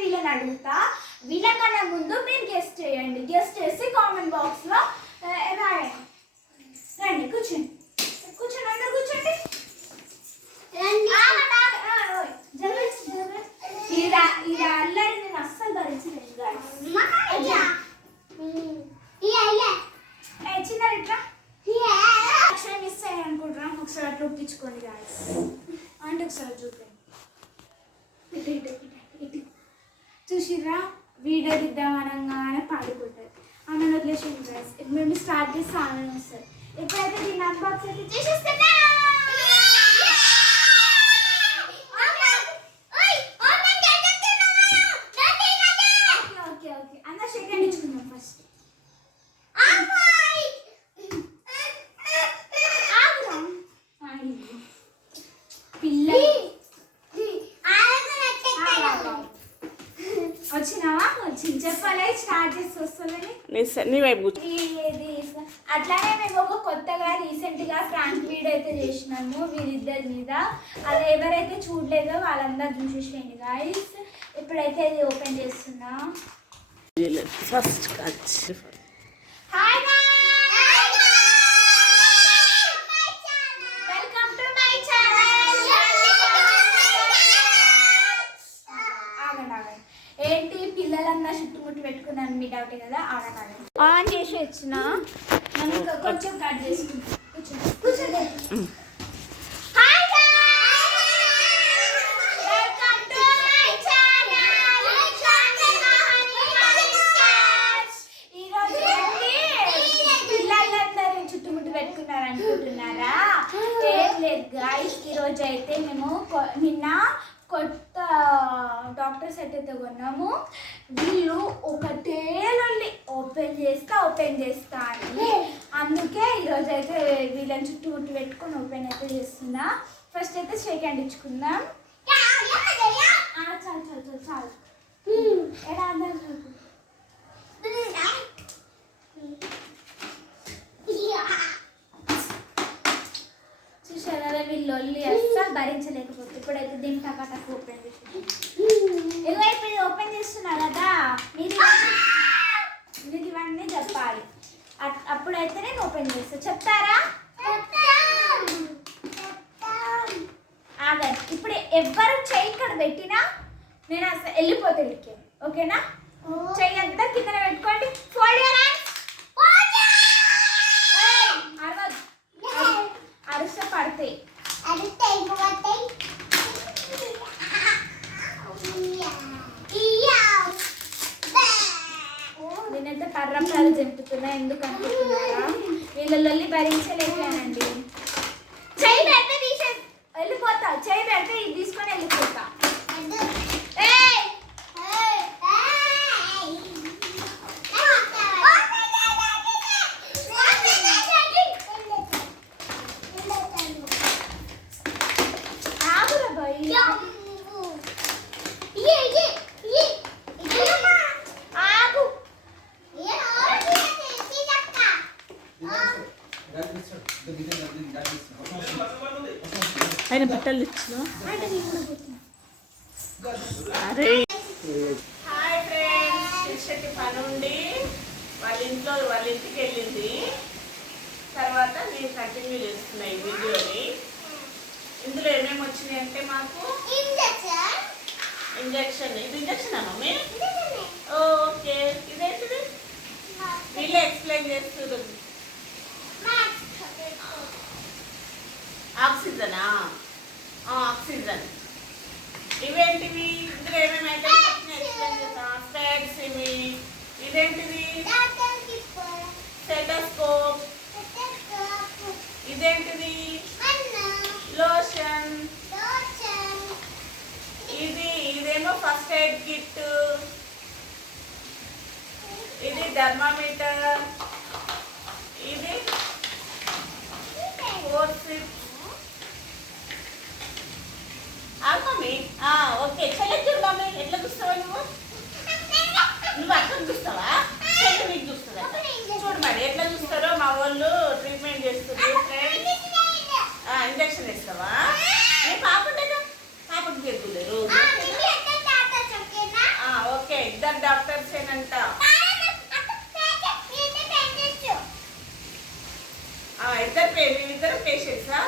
వీళ్ళని అడుగుతా. వీళ్ళకన్నా ముందు మీరు గెస్ట్ చేయండి. గెస్ట్ చేసి కామెంట్ బాక్స్లో రాయండి. రండి కూర్చోండి, కూర్చోండి, అందరూ కూర్చోండి. ఇది అల్లరి నేను అస్సలు భరించలేదు. చిన్న ఇట్లా మిస్ అయ్యాను అనుకుంటున్నాం. ఒకసారి అట్లా ఒప్పించుకోండి గాయస్. అంటే ఒకసారి చూపండి. చూసిరా వీడియో దిద్దాం అనగానే పాడిపోతారు. ఆమె వదిలేసింది గాయస్. మేము స్టార్ట్ చేస్తే ఆమె వస్తారు. ఎప్పుడైతే దీన్ని అన్బాక్స్ అయితే చేసేస్తున్నా. ఓకే ఓకే అందరూ సెకండ్ ఇచ్చుకుందాం ఫస్ట్. వచ్చినావా? వచ్చింది చెప్పాలి. స్టార్ట్ చేసి వస్తుందని అట్లానే మేము ఒక కొత్తగా రీసెంట్గా ఫ్రాంక్ వీడియో అయితే చేసినాము వీరిద్దరి మీద. అది ఎవరైతే చూడలేదో వాళ్ళందరూ చూసేసేయండి గాయస్. ఇప్పుడైతే ఇది ఓపెన్ చేస్తున్నా. Hi welcome to my channel. ఆగండి ఏంటి పిల్లలందరూ చుట్టుముట్టు పెట్టుకున్నాను మీ డౌటే కదా. ఆగండి ఆన్ చేసి వచ్చిన కొంచెం కట్ చేసుకుంటాం. కూర్చోండి. అనుకుంటున్నారా? ఏం లేదు గాయ్స్. ఈరోజు అయితే మేము నిన్న కొత్త డాక్టర్స్ అయితే కొన్నాము. వీళ్ళు ఒకటే ఓపెన్ చేస్తా అని, అందుకే ఈరోజు అయితే వీళ్ళని చుట్టూ పెట్టుకొని ఓపెన్ అయితే చేస్తున్నా. ఫస్ట్ అయితే షేక్ హ్యాండ్ ఇచ్చుకుందాం. చాలు ఎలా అందరూ చూసారా వీళ్ళు అస్సలు భరించలేకపోతే. ఇప్పుడైతే దీన్ని టకాటక్ ఓపెన్ చేసి ఇప్పుడు ఓపెన్ చేస్తున్నా కదా. మీరు ఇవన్నీ చెప్పాలి. అప్పుడైతే నేను ఓపెన్ చేస్తా. చెప్తారా? ఆగండి. ఇప్పుడు ఎవ్వరు చెయ్యి ఇక్కడ పెట్టినా నేను అసలు వెళ్ళిపోతే ఇక్కడికి. ఓకేనా? చెయ్యి అంతా కింద పెట్టుకోండి. Fold your hands. అరుస పడతాయి. నేనైతే పర్రంపాలు చెంపుతున్నా. ఎందుకు అనుకుంటున్నారా? వీళ్ళ భరించలేకపోయానండి. చెయ్యి పెడితే తీసే వెళ్ళిపోతా. చెయ్యి పెడితే ఇది తీసుకొని వెళ్ళిపోతా. ఆయన బట్టలు ఇచ్చిన. అరే హాయ్ ఫ్రెండ్స్. శిక్షకి పని ఉండి వాళ్ళ ఇంటికి వెళ్ళింది. తర్వాత నేను కంటిన్యూ చేస్తున్నా ఈ వీడియోని. ఇందులో ఏమేమి వచ్చినాయి అంటే మాకు ఇంజక్షన్. ఇది ఇంజక్షన్ మమ్మీ? ఓకే. ఇదేంటిది? వీళ్ళే ఎక్స్ప్లెయిన్ చేస్తుంది. ఆక్సిజనా? ఆక్సిజన్. ఇవేంటివి? ఇందులో ఏమేమి ఐటమ్స్ ఎక్స్ప్లెయిన్ చేస్తా. స్పెక్స్ ఇవి. ఇదేంటిది? స్టెటోస్కోప్. ఇదేంటిది? లోషన్. ఇదేమో ఫస్ట్ ఎయిడ్ కిట్. ఇది థర్మామీటర్. ఇది ఫోర్సిప్స్. Mummy okay. చెల్లెకి మమ్మీ ఎట్లా చూస్తావా నువ్వు? అట్లా చూస్తావా? చెల్లి మీకు చూస్తుందా? చూడు మరి ఎట్లా చూస్తారో మా వాళ్ళు ట్రీట్మెంట్ చేస్తుంది. ఇంజక్షన్ వేస్తావా? నేను పాప పాపకి పెరుగులే రోజు. అందరు డాక్టర్స్ ఏనంట. ఇద్దరు పేషెంట్సా?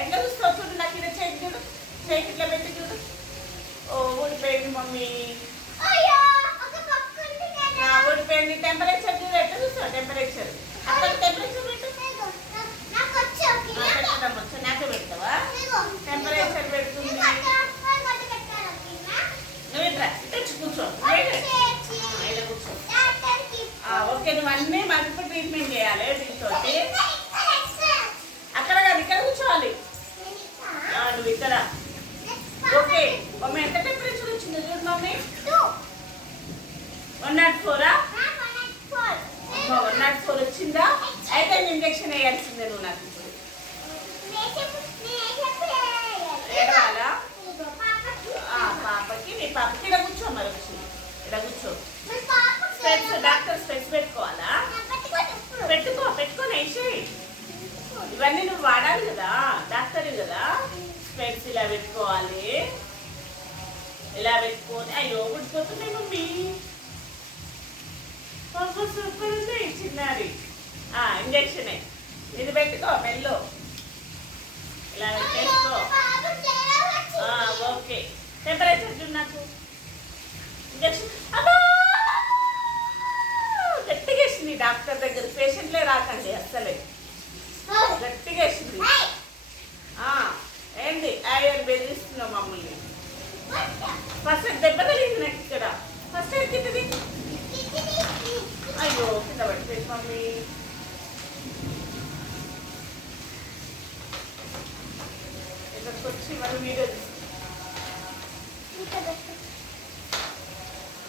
ఎట్లా చూస్తావు చూడు, నాకు ఇలా చేతి చూడు, చేతి ఇట్లా పెట్టి చూడు. ఓ ఊడిపోయింది మమ్మీ, ఊడిపోయింది. టెంపరేచర్ చూడు, ఎట్లా చూస్తావు టెంపరేచర్? అక్కడ టెంపరేచర్ పెట్టు. పెట్టడం వచ్చు, నాకే పెడతావా? టెంపరేచర్ పెడుతుంది. నువ్వు ఇట్లా కూర్చో, ఇలా కూర్చో. ఓకే, నువ్వు అన్నీ మల్టిపు ట్రీట్మెంట్ చేయాలి దీంతో. అక్కడ కాదు, ఇక్కడ కూర్చోవాలి. నువ్వు ఇక్కడ. ఓకే మమ్మీ, ఎంత టెంపరేచర్ వచ్చింది చూడు మమ్మీ. 104. 104 వచ్చిందా? అయితే ఇంజెక్షన్ వేయాల్సిందే నువ్వు నాకు ఇప్పుడు. ఏడవాలా? పాపకి, నీ పాపకి ఇలా కూర్చో. మరి వచ్చి ఇలా కూర్చో. స్పెట్స్, డాక్టర్ స్పెట్స్ పెట్టుకోవాలా? పెట్టుకొని వేసేయి. ఇవన్నీ నువ్వు వాడాలి కదా, డాక్టర్ కదా. స్పెట్స్ ఇలా పెట్టుకోవాలి. ఇలా పెట్టుకొని, అయ్యో ఊడిపోతున్నాయి మమ్మీ. సూపర్ ఉంది చిన్నది. ఇంజెక్షనే ఇది పెట్టుకో మెల్లో. ఇలా పెట్టేసుకో. ఓకే, టెంపరేచర్ చూడు నాకు. ఇంజెక్షన్ గట్టిగా వేసింది డాక్టర్ దగ్గర. పేషెంట్లే రాకండి అస్సలే, గట్టిగా వేసింది. ఏంటి ఐరన్ బెదిరిస్తున్నావు మమ్మల్ని? ఫస్ట్ దెబ్బ తగిలింది నాకు ఇక్కడ. ఫస్ట్ ఎయిడ్ కిందది. అయ్యో కింద పడిపోయింది మమ్మీ. ఇక్కడికి వచ్చి మరి వీడియో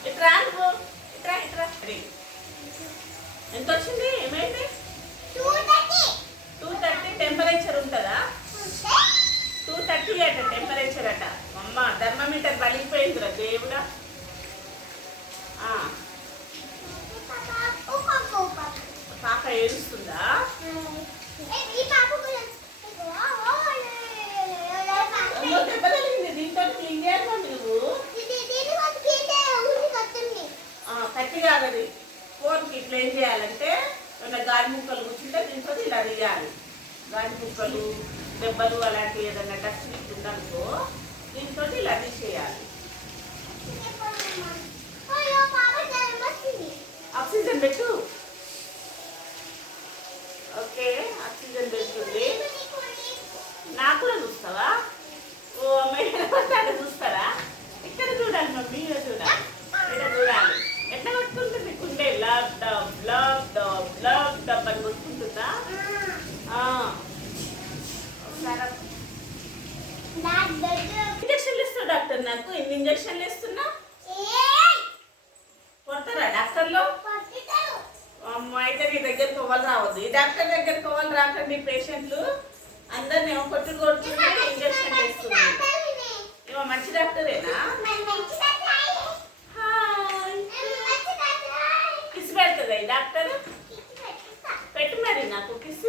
ఇట్రా నువ్వు, ఇట్రా. ఎంత వచ్చింది? ఏమైంది? 230 టెంపరేచర్ ఉంటుందా? 230 అట టెంపరేచర్ అట. అమ్మ థర్మామీటర్ పలిగిపోయిందిరా దేవుడా. పాప ఏడుస్తుందా? దెబ్బ తగిలింది. దీంతో క్లీన్ చేయాలి మమ్మీ నువ్వు. కత్తి కాదది. ఫోన్కి క్లీన్ చేయాలంటే ఏమైనా గాలి ముక్కలు కూర్చుంటే దీంతో ఇలా తీయాలి. గాలి ముక్కలు, దెబ్బలు అలాంటివి ఏదైనా డస్ట్ ఉందనుకో దీంతో ఇలా తీసేయాలి. ఆక్సిజన్ పెట్టు. ఓకే, ఆక్సిజన్ పెడుతుంది. నాకు కూడా చూస్తావా? ఓ అమ్మాయి చూస్తారా? ఇక్కడ చూడాలి మమ్మీ, ఇక్కడ చూడాలి, ఇక్కడ చూడాలి. ఎట్లా కొట్టుకుంటుంది కుండే? Lub dub lub dub lub dub అని కొట్టుకుంటుందా? ఇంజక్షన్లు ఇస్తావు డాక్టర్ నాకు. ఎన్ని ఇంజక్షన్లు ఇస్తున్నా? కొడతారా డాక్టర్లు? అమ్మ అయితే నీ దగ్గరికి పోవాలి రావద్దు. ఈ డాక్టర్ దగ్గరికి పోవాలి రాకండి. పేషెంట్లు అందరిని ఏమో కొట్టుకుంటుంది, ఇంజక్షన్ వేస్తుంది. ఏమో మంచి డాక్టరేనా? కిస్ పెడుతుందా ఈ డాక్టర్? పెట్టు మరి నాకు కిస్.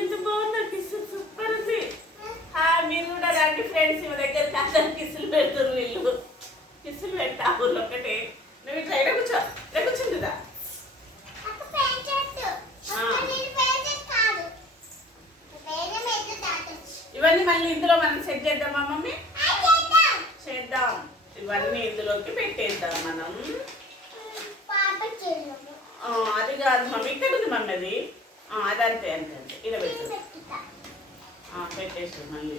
ఎంత బాగుందో కిస్, సూపర్ ఉంది. మీరు కూడా రండి ఫ్రెండ్స్, మీ దగ్గరికి అందరు కిస్సులు పెడుతున్నారు వీళ్ళు. కిస్సులు పెడతా ఊళ్ళో ఒకటే. నువ్వు ఇట్లా ఎక్కడ కూర్చో, ఇక్కడ కూర్చుంటుందా? ఇవన్నీ మళ్ళీ ఇందులో మనం సెట్ చేద్దామా మమ్మీ? చేద్దాం. ఇవన్నీ ఇందులోకి పెట్టేద్దాం మనం. అది కాదు మమ్మీ, ఇక్కడ ఉంది మమ్మీ అది. అదంతే అంతే ఇలా పెట్టు. పెట్టేసి మళ్ళీ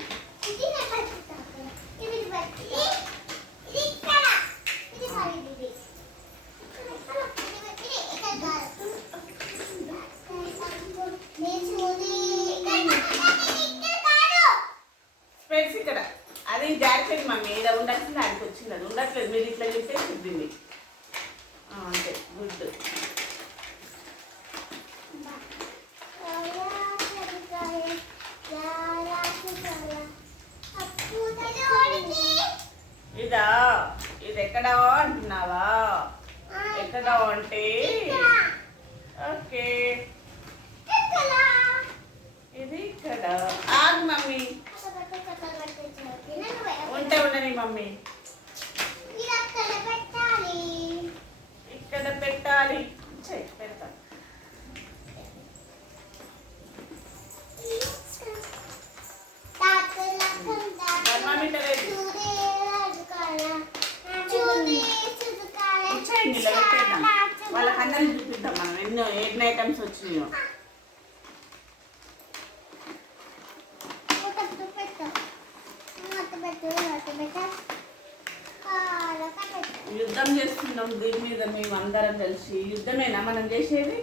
స్పెట్స్ ఇక్కడ. అది జారిపోయింది మమ్మీ. ఇలా ఉండాల్సింది దానికి వచ్చింది, అది ఉండట్లేదు. మీరు ఇట్లా చెప్తే చూద్దింది అంతే. గుడ్. ఇదా? ఇది ఎక్కడా అంటున్నావా? ఎక్కడా అంటే ఓకే, ఇది ఇక్కడ. ఆగు మమ్మీ, ఉంటే ఉండని మమ్మీ. పెట్టాలి. చెయ్యి, పెడతా. థర్మామీటర్ ఏది? ఇచ్చేయండి, ఇలా పెట్టేద్దాం. వాళ్ళకందరికీ చూపిద్దాం మనం ఎన్ని ఐటమ్స్ వచ్చినాయో. యుద్ధం చేస్తున్నాం దీని మీద మేము అందరం కలిసి. యుద్ధమేనా మనం చేసేది?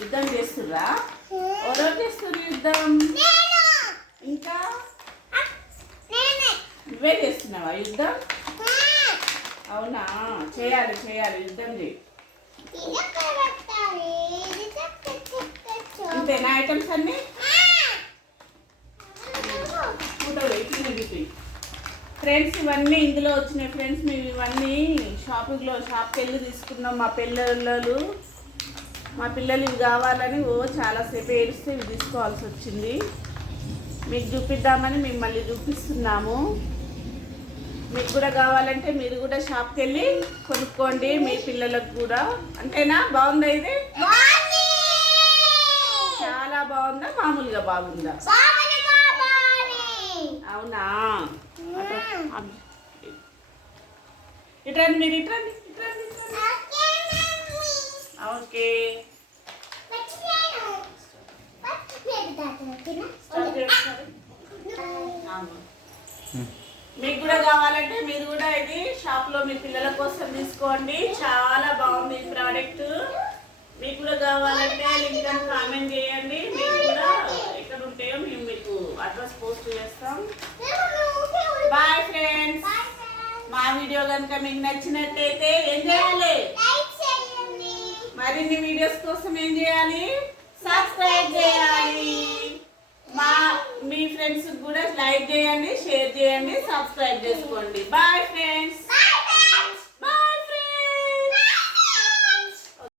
యుద్ధం చేస్తుర్రా? ఎవరో చేస్తుర్రు యుద్ధం? ఇంకా నువ్వే చేస్తున్నావా యుద్ధం? అవునా, చేయాలి చేయాలి, యుద్ధం చేయి. ఇంతేనా ఐటమ్స్ అన్నీ? ఫ్రెండ్స్ ఇవన్నీ ఇందులో వచ్చినాయి ఫ్రెండ్స్. మేము ఇవన్నీ షాప్కి వెళ్ళి తీసుకున్నాం. మా పిల్లలు ఇవి కావాలని చాలాసేపు ఏడిస్తే ఇవి తీసుకోవాల్సి వచ్చింది. మీకు చూపిద్దామని మేము మళ్ళీ చూపిస్తున్నాము. మీకు కూడా కావాలంటే మీరు కూడా షాప్కి వెళ్ళి కొనుక్కోండి మీ పిల్లలకు కూడా. అంతేనా? బాగుందా ఇది? చాలా బాగుందా? మామూలుగా బాగుందా? అవునా? ఇట్రండి మీరు, ఇట్రండి. ఓకే, మీకు కూడా కావాలంటే మీరు కూడా ఇది షాప్లో మీ పిల్లల కోసం తీసుకోండి. చాలా బాగుంది ఈ ప్రోడక్ట్. మీకు కూడా కావాలంటే లింక్ అని కామెంట్ చేయండి. మీకు కూడా ఎక్కడ ఉంటాయో మేము మీకు అడ్రస్ పోస్ట్ చేస్తాం. Bye friends. మా వీడియో కనుక మీకు నచ్చినట్లయితే ఏం చేయాలి? మరిన్ని వీడియోస్ కోసం ఏం చేయాలి? సబ్స్క్రైబ్ చేయాలి. మీ ఫ్రెండ్స్ కూడా లైక్ చేయండి, షేర్ చేయండి, సబ్స్క్రైబ్ చేసుకోండి. Bye friends.